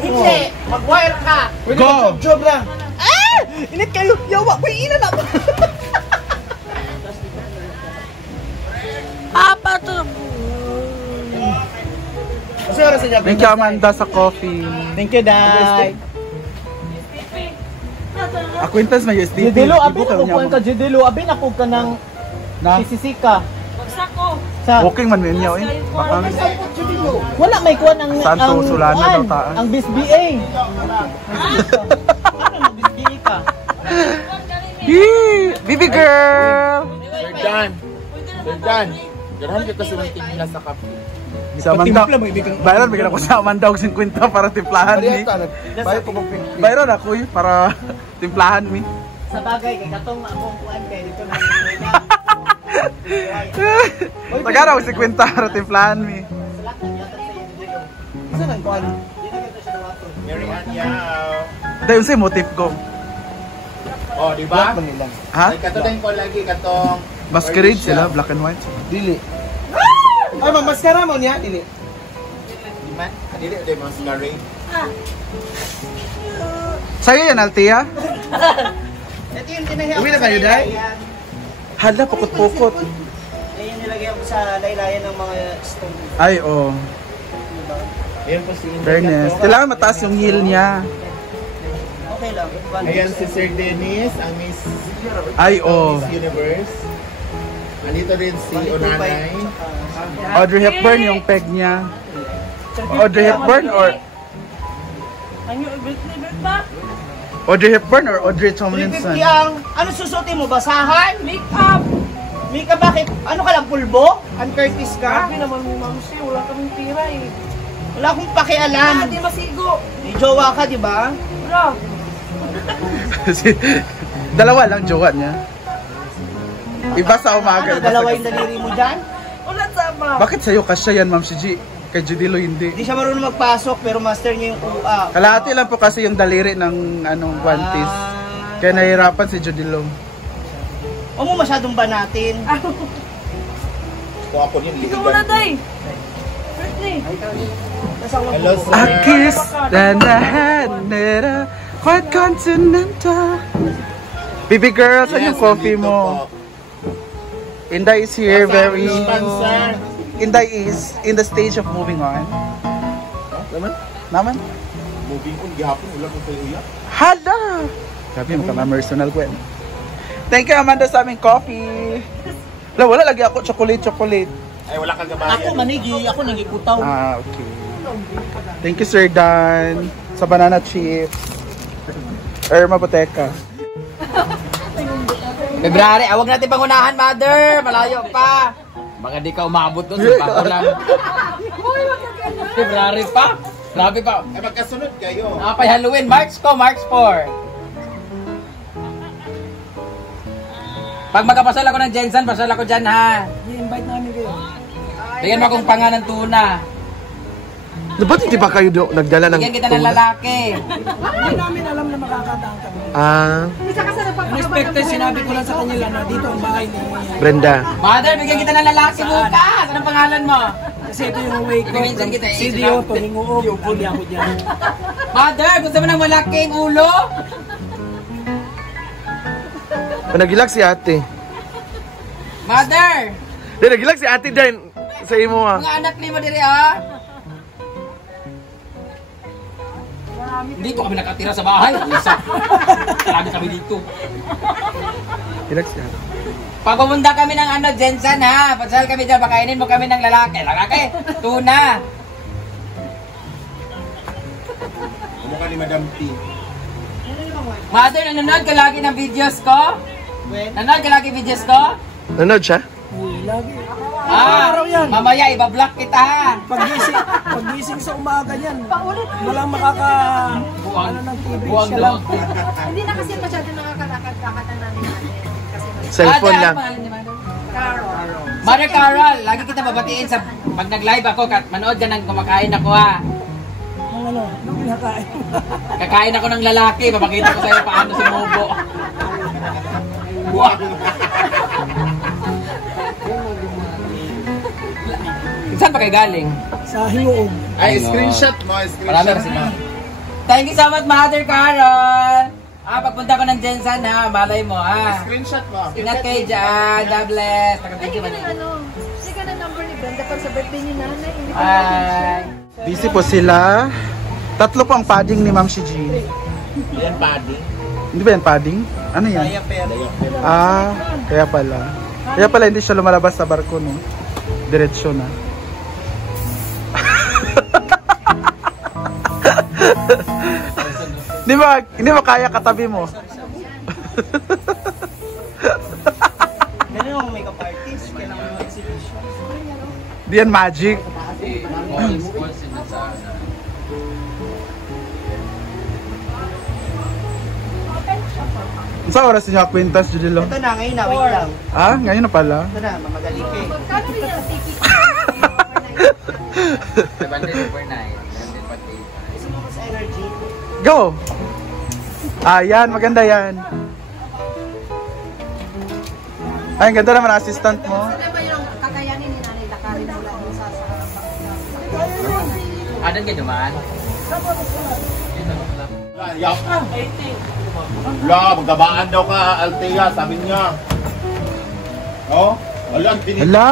Hindi, mag-wire ka. Go! Job lang. Ah! Init kayo! Yawa! Uy, ina na! Papa to. Kasi oras niya. Thank you, Amanda, sa coffee. Thank you, Day. Acquaintance na USDT. Jidelo, abi na kukuhan ka, Jidelo. Abi na kukuha ka ng sisisika. Bagsak ko. Walking man yun niya, eh. Baka Wala may kuha ng Santo Solano daw taan. ang BSBA. Ano ang BSBA ka? Yee! Baby girl! Sir Dan. Sir Dan. Ganahan ka kasi ng tigla sa kape. Sa Amanda. Bayron, bigyan ako sa Amanda og 50 para timplahan ni. Bayron ako eh, para timplahan mi. Sa bagay, kay katong akong kuhan kay dito na. Tagara og 50 para timplahan mi. Isa nang kuhan. Mary Ann Yao. Dayon sa motif ko. Oh, di ba? Ha? Katong ko lagi katong Masquerade sila, black and white. Dili. Ay, mamaskara mo niya, dili. Di man? Dili de masquerade. Sa'yo yan, Althea? Ito yung tinahiya. Uwi na kayo, Day? Hala, pukot-pukot. Yan yung nilagyan ko sa laylayan ng mga stone. Ay, oh. Ayan po si Inday. Fairness. Kailangan mataas yung heel niya. Okay lang. Ayan si Sir Dennis, ang Miss Ay, oh. Miss Universe. Andito rin si Onanay. Audrey Hepburn yung peg niya. Audrey Hepburn or... Ano, ibig ba? Audrey Hepburn or Audrey Tomlinson? Ano susutin mo? Basahan? Make-up! Mika, bakit? Ano ka lang, pulbo? Ann Curtis ka? Grabe naman mo, Mamsi. Wala kaming tira eh. Wala akong pakialam. Di masigo. May jowa ka, di ba? Wala. Dalawa lang jowa niya. Iba sa umaga. Ano, Iba sa dalawa gabi. yung daliri mo dyan? Wala sama. Bakit sa'yo kasya yan, Ma'am Shiji? Kay Judilo hindi. Hindi siya marunong magpasok, pero master niya yung UA. Kalahati lang po kasi yung daliri ng anong guantes. Kaya nahihirapan si Judilo. Huwag mo masyadong banatin. Kung ako yun, Ikaw muna, Day. Britney. Hello, sir. A kiss and a hand quite continental. Baby girl, saan yung coffee mo? Inday is here, very... Sponsor. Inday is in the stage of moving on. Naman? Naman? Moving on, gihapon, wala kong kayo yan. Hala! Sabi mo ka, personal Gwen. Thank you, Amanda, sa aming coffee. Wala lagi ako chocolate. Ay, wala kang gabayan. Ako manigi, ako nangikutaw. Ah, okay. Thank you, Sir Dan, sa banana chips. Irma Boteca. February, awag natin pangunahan, mother. Malayo pa. Baka di ka umabot doon sa bako lang. February pa. Grabe pa. Ay, magkasunod kayo. Nakapay Halloween. March 4. Pag magkapasal ako ng Jensen, pasal ako dyan, ha? I-invite namin kayo. Bigyan mo akong panga ng tuna. Ba't hindi ba kayo nagdala ng... Bigyan kita ng lalaki. Hindi namin alam na makakadaan kami. Ah, Unexpected, sinabi ko lang sa kanila na dito ang bahay ni Brenda. Mother, bigyan kita ng lalaki bukas. Anong pangalan mo? Kasi ito yung way ko. Minsan kita CDO, Tulinguog, huli ako dyan. Mother, gusto mo ng malaking ulo? Nagilag si ate. Mother, Nagilag si ate din sa imo ah. mga anak ni mo diri, ha? Dito kami nakatira sa bahay. Isa. Marami kami dito. Nagilag si ate. Pag pumunta kami ng Jensen, ha? Pasal kami dyan, pakainin mo kami ng lalaki. Lalaki, tuna. Kumukha ni Madam T. Mother, nanonood ka lagi ng videos ko? Nanonood ka lagi videos ko? Nanood siya? Uy, lagi. Ah, mamaya ibablock kita, ha? Paggising sa umaga yan. Walang ano ng TV. Buwag Siya lang. lang. Hindi na kasi masyado nakakalakad-lakad ang namin natin. Cellphone lang. Mother Carol, lagi kita babatiin sa pag nag-live ako, manood ka ng kumakain ako, ha? Ano, pinakain. Kakain ako ng lalaki, papakita ko sa'yo paano sumubo. Buwag. Saan pa kayo galing? Sa Hinguog. Ay, screenshot mo. Marami kasi mga. Thank you so much, Mother Carol. Pagpunta ko ng Jensen ha, malay mo ha. Screenshot mo. Ingat kayo dyan, God bless. Hindi ka ng ano, hindi ka ng number ni Brenda para sa birthday ni nanay. Hindi ka Bye. Busy po sila. 3 po ang padding ni Ma'am si Jean. Yan, padding. Hindi ba yan padding? Ano yan? Ah, kaya pala. Kaya pala hindi siya lumalabas sa barko, no? Diretsyo na. Hindi mo kaya katabi mo. Ganun yung makeup artist, kailangan mo exhibition. Di yan magic. Sa oras niyo kwintas, Judilo? Ito na, ngayon na, wait lang. Ah, ngayon na pala. Ito na, mamagaling ka eh. Magkano rin ang ticket? 700 per night. Gusto mo sa energy? Go! Ah, yan. Maganda yan. Ay, ang ganda naman ang assistant mo. Ano ba yung kakayanin ni nanay lakarin mula dun sa Adan kayo naman? Yak. Wala, magkabaan daw ka, Althea, sabi niya. Oh, wala, Hala!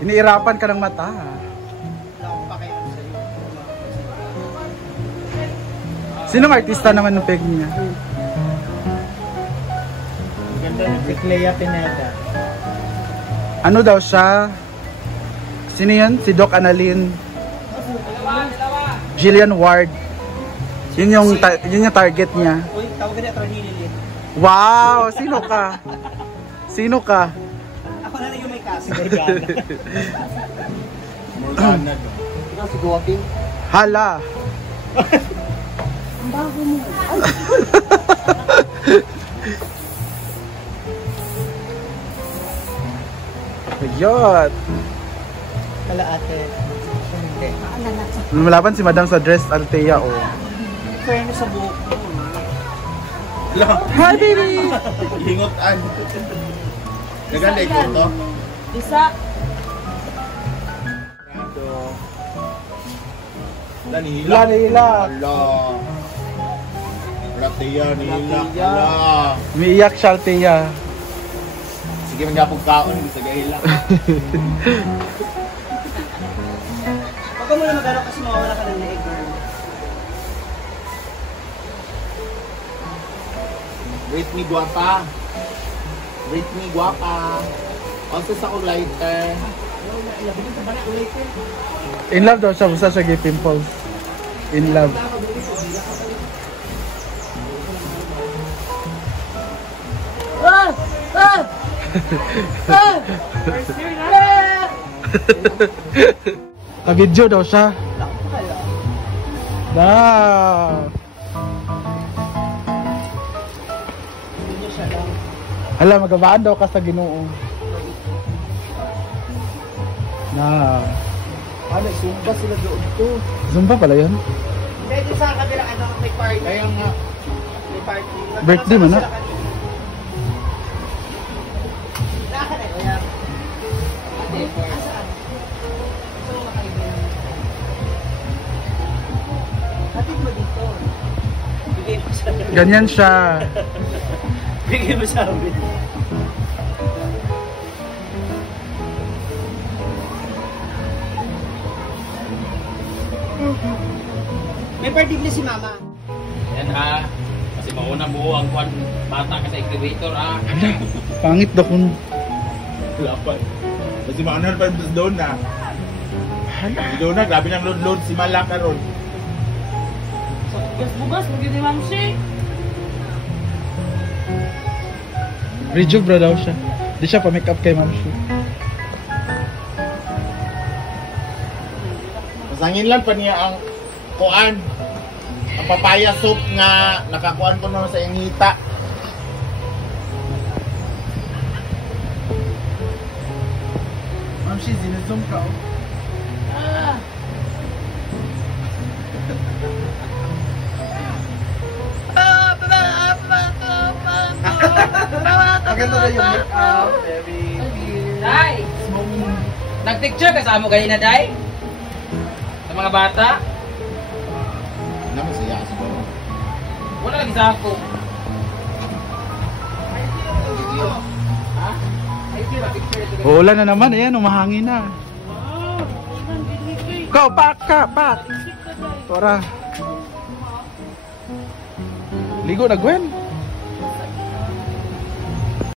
Iniirapan ka ng mata. Sinong artista naman ng peg niya? Si Clea Pineda. Ano daw siya? Sino yun? Si Doc Annalyn. Jillian Ward. Yun yung target niya. Uy, tawag na Atty. Lilith. Wow! Sino ka? Sino ka? Ako na lang yung may kasi. Morgana. Morgana. Ikaw si Guwaping. Hala! Ang bago mo. Ayot! Kala ate. Hindi. Lumalaban si Madam sa dress Althea, oh. Pwede sa buhok mo. Hi, baby! Hingotan. Naganda ikaw to? Isa. Nihila. Wala, nihila. Wala. Wala, Althea, nihila. Wala. Umiiyak siya, Althea. Sige, magyapog kaon sa gahila. Huwag ka muna mag-ano kasi mawawala ka ng leeg. Rate me guwapa. Rate me guwapa. Also sa ko lighter. In love daw siya, basta siya gay pimples. In love. Ka-video daw siya. Wow! Hala, magabaan daw ka sa Ginoo. Na. Ano, sumba sila doon to. Zumba pala yun? Pwede sa kabila, ano, may party. Kaya nga. May party. Birthday mo na? Naakan eh, kaya. Hatid mo dito. Bigay mo sa amin. Ganyan siya. Bigay mo sa amin. May party si Mama. Yan ha. Kasi mauna buo ang kwan bata ka sa incubator ha. Hala, pangit daw kung... Lapan. Kasi maanal pa yung doon na. Si doon na, grabe ng load-load. Si Malaka ron. Bugas, magiging mamsi. Rejug bro daw siya. Di siya pa-make up kay Ma'am Shu. Masangin lang pa niya ang kuan. Ang papaya soup nga nakakuan ko naman sa iyang hita. Ma'am Shu, zinazom ka oh. Maganda na yung make up. Day! Nag-picture ka sa amo kanina, Day? Sa mga bata? Naman Wala lagi sa ako. Uulan na naman, ayan, umahangin na. Go, back ka, back. Tora. Ligo na, Gwen.